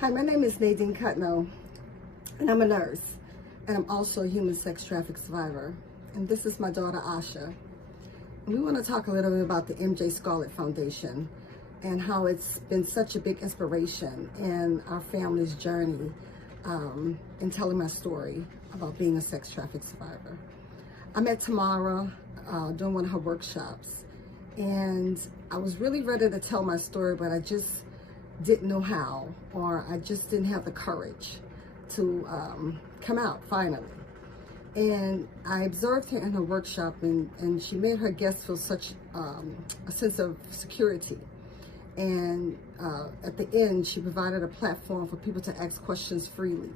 Hi, my name is Nadine, and I'm a nurse, and I'm also a human sex traffic survivor. And this is my daughter, Asha. And we want to talk a little bit about the MJ Foundation and how it's been such a big inspiration in our family's journey in telling my story about being a sex traffic survivor. I met Tamara during one of her workshops, and I was really ready to tell my story, but I just didn't know how, or I just didn't have the courage to come out finally. And I observed her in her workshop, and she made her guests feel such a sense of security. And at the end, she provided a platform for people to ask questions freely.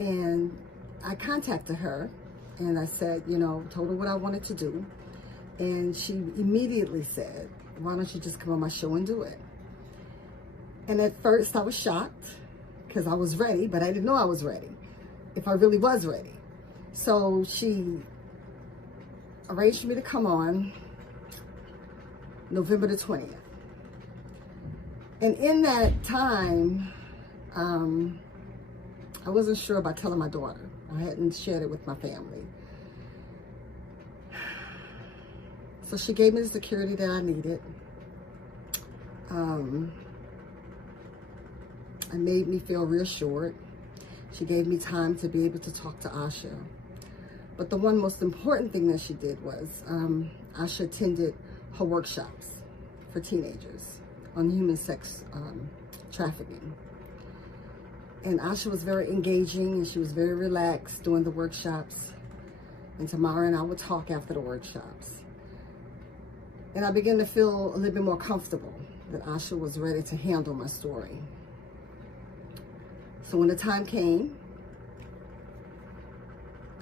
And I contacted her, and I said, told her what I wanted to do. And she immediately said, why don't you just come on my show and do it? And at first I was shocked because I was ready, but I didn't know I was ready, if I really was ready. So she arranged for me to come on November the 20th. And in that time, I wasn't sure about telling my daughter. I hadn't shared it with my family. So she gave me the security that I needed. It made me feel reassured. She gave me time to be able to talk to Asha. But the one most important thing that she did was Asha attended her workshops for teenagers on human sex trafficking. And Asha was very engaging, and she was very relaxed during the workshops. And Tamara and I would talk after the workshops. And I began to feel a little bit more comfortable that Asha was ready to handle my story. So when the time came,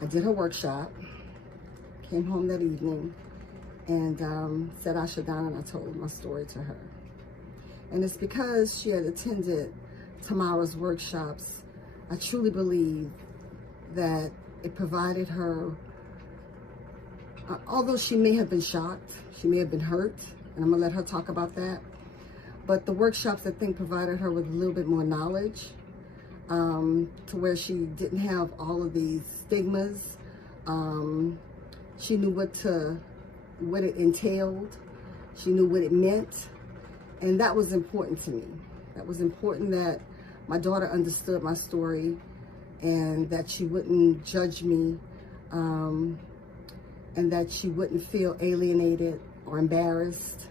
I did her workshop, came home that evening, and sat Asha down, and I told my story to her. And it's because she had attended Tamara's workshops, I truly believe that it provided her, although she may have been shocked, she may have been hurt, and I'm gonna let her talk about that, but the workshops, I think, provided her with a little bit more knowledge, to where she didn't have all of these stigmas. She knew what it entailed. She knew what it meant. And that was important to me. That was important, that my daughter understood my story and that she wouldn't judge me, and that she wouldn't feel alienated or embarrassed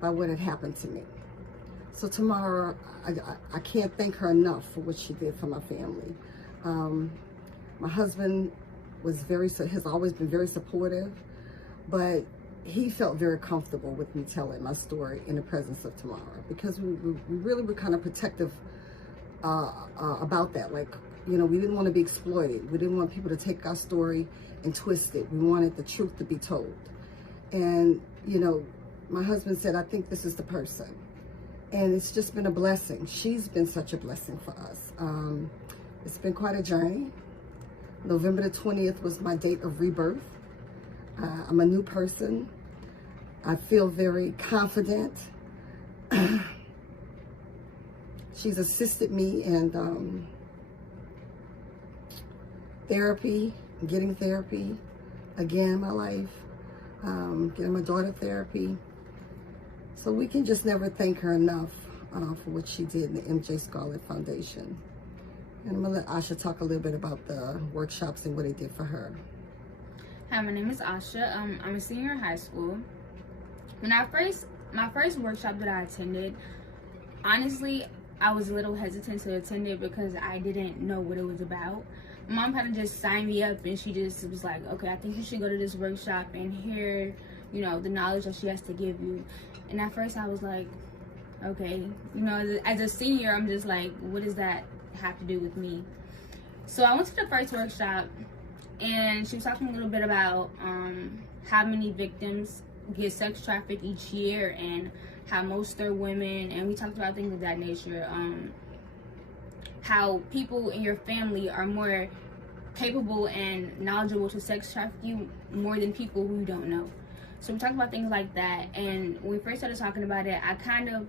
by what had happened to me. So Tamara, I can't thank her enough for what she did for my family. My husband has always been very supportive, but he felt very comfortable with me telling my story in the presence of Tamara, because we really were kind of protective about that. Like, we didn't want to be exploited. We didn't want people to take our story and twist it. We wanted the truth to be told. And, my husband said, I think this is the person. And it's just been a blessing. She's been such a blessing for us. It's been quite a journey. November the 20th was my date of rebirth. I'm a new person. I feel very confident. She's assisted me in therapy, getting therapy again in my life, getting my daughter therapy. So we can just never thank her enough for what she did in the MJ Foundation. And I'm gonna let Asha talk a little bit about the workshops and what it did for her. Hi, my name is Asha. I'm a senior in high school. My first workshop that I attended, honestly, I was a little hesitant to attend it because I didn't know what it was about. My mom kind of just signed me up, and she just was like, okay, I think you should go to this workshop and hear, the knowledge that she has to give you. And at first I was like, okay, as a senior, I'm just like, what does that have to do with me? So I went to the first workshop, and she was talking a little bit about how many victims get sex trafficked each year, and how most are women, and we talked about things of that nature. How people in your family are more capable and knowledgeable to sex traffic you more than people who you don't know. So we talked about things like that, and when we first started talking about it, I kind of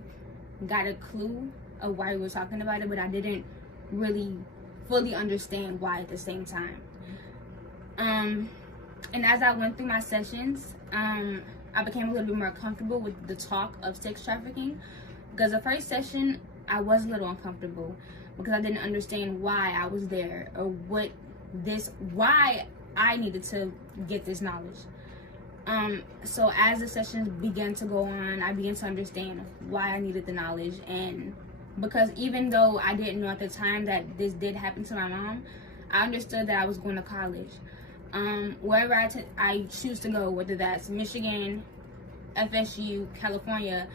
got a clue of why we were talking about it, but I didn't really fully understand why at the same time. And as I went through my sessions, I became a little bit more comfortable with the talk of sex trafficking, because the first session I was a little uncomfortable because I didn't understand why I was there, or why I needed to get this knowledge. So as the sessions began to go on, I began to understand why I needed the knowledge. And because even though I didn't know at the time that this did happen to my mom, I understood that I was going to college. Wherever I choose to go, whether that's Michigan, FSU, California,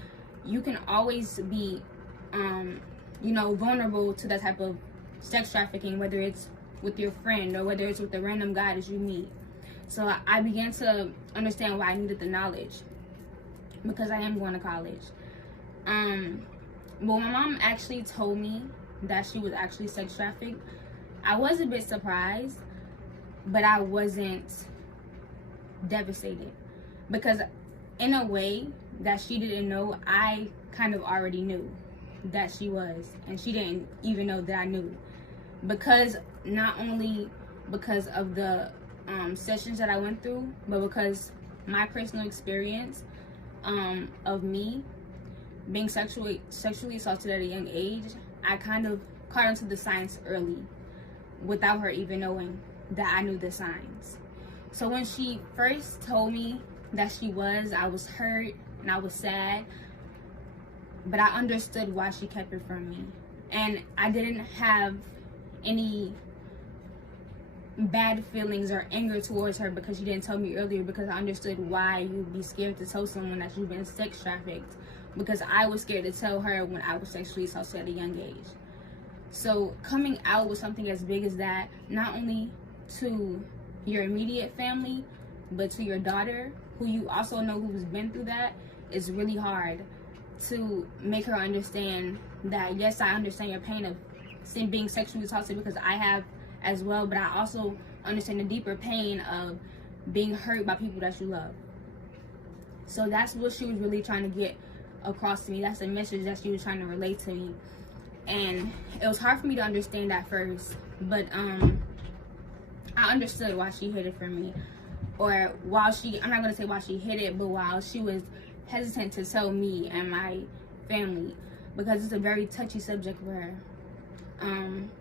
you can always be, vulnerable to that type of sex trafficking, whether it's with your friend or whether it's with the random guy that you meet. So I began to understand why I needed the knowledge, because I am going to college. But when my mom actually told me that she was actually sex trafficked, I was a bit surprised, but I wasn't devastated, because in a way that she didn't know, I kind of already knew that she was, and she didn't even know that I knew, because not only because of the sessions that I went through, but because my personal experience of me being sexually assaulted at a young age, I kind of caught into the signs early without her even knowing that I knew the signs. So when she first told me that she was, I was hurt and I was sad, but I understood why she kept it from me. And I didn't have any bad feelings or anger towards her because she didn't tell me earlier, because I understood why you'd be scared to tell someone that you've been sex trafficked, because I was scared to tell her when I was sexually assaulted at a young age. So coming out with something as big as that, not only to your immediate family, but to your daughter, who you also know who's been through that, is really hard to make her understand that, yes, I understand your pain of being sexually assaulted, because I have as well, but I also understand the deeper pain of being hurt by people that you love. So that's what she was really trying to get across to me. That's the message that she was trying to relate to me. And it was hard for me to understand at first, but I understood why she hid it from me, or I'm not gonna say why she hid it, but while she was hesitant to tell me and my family, because it's a very touchy subject for her.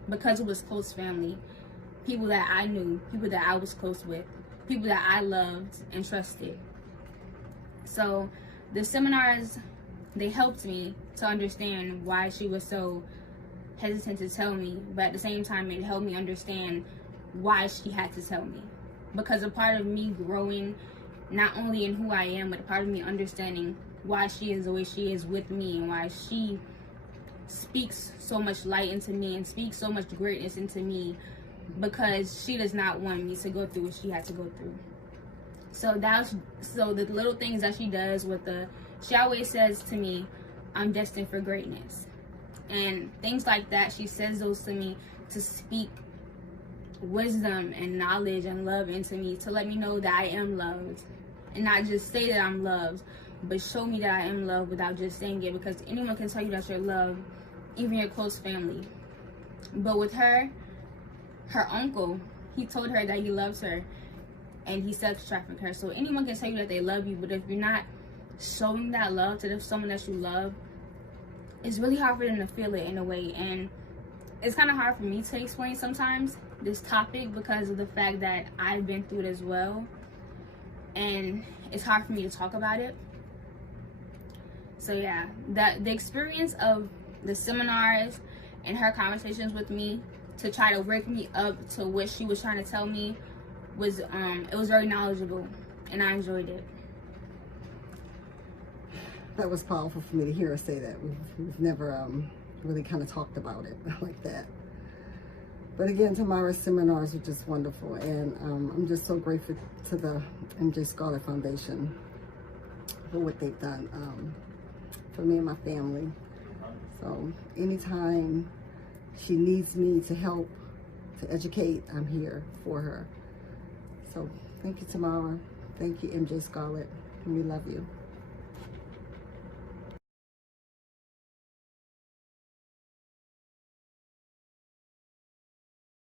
Because it was close family, people that I knew, people that I was close with, people that I loved and trusted. So the seminars, they helped me to understand why she was so hesitant to tell me, but at the same time it helped me understand why she had to tell me, because a part of me growing not only in who I am, but a part of me understanding why she is the way she is with me, and why she speaks so much light into me and speaks so much greatness into me, because she does not want me to go through what she had to go through. So the little things that she does she always says to me, I'm destined for greatness, and things like that. She says those to me to speak wisdom and knowledge and love into me, to let me know that I am loved, and not just say that I'm loved, but show me that I am loved without just saying it, because anyone can tell you that you're loved, even your close family. But with her uncle, he told her that he loves her and he sex trafficked her. So anyone can tell you that they love you, but if you're not showing that love to someone that you love, it's really hard for them to feel it in a way. And it's kind of hard for me to explain sometimes this topic, because of the fact that I've been through it as well, and it's hard for me to talk about it. So yeah, the experience of the seminars and her conversations with me to try to wake me up to what she was trying to tell me was it was very knowledgeable, and I enjoyed it. That was powerful for me to hear her say that. We've never really kind of talked about it like that. But again, Tamara's seminars were just wonderful, and I'm just so grateful to the MJ Scarlett Foundation for what they've done for me and my family. So anytime she needs me to help, to educate, I'm here for her. So thank you, Tamara. Thank you, MJ Scarlett. We love you.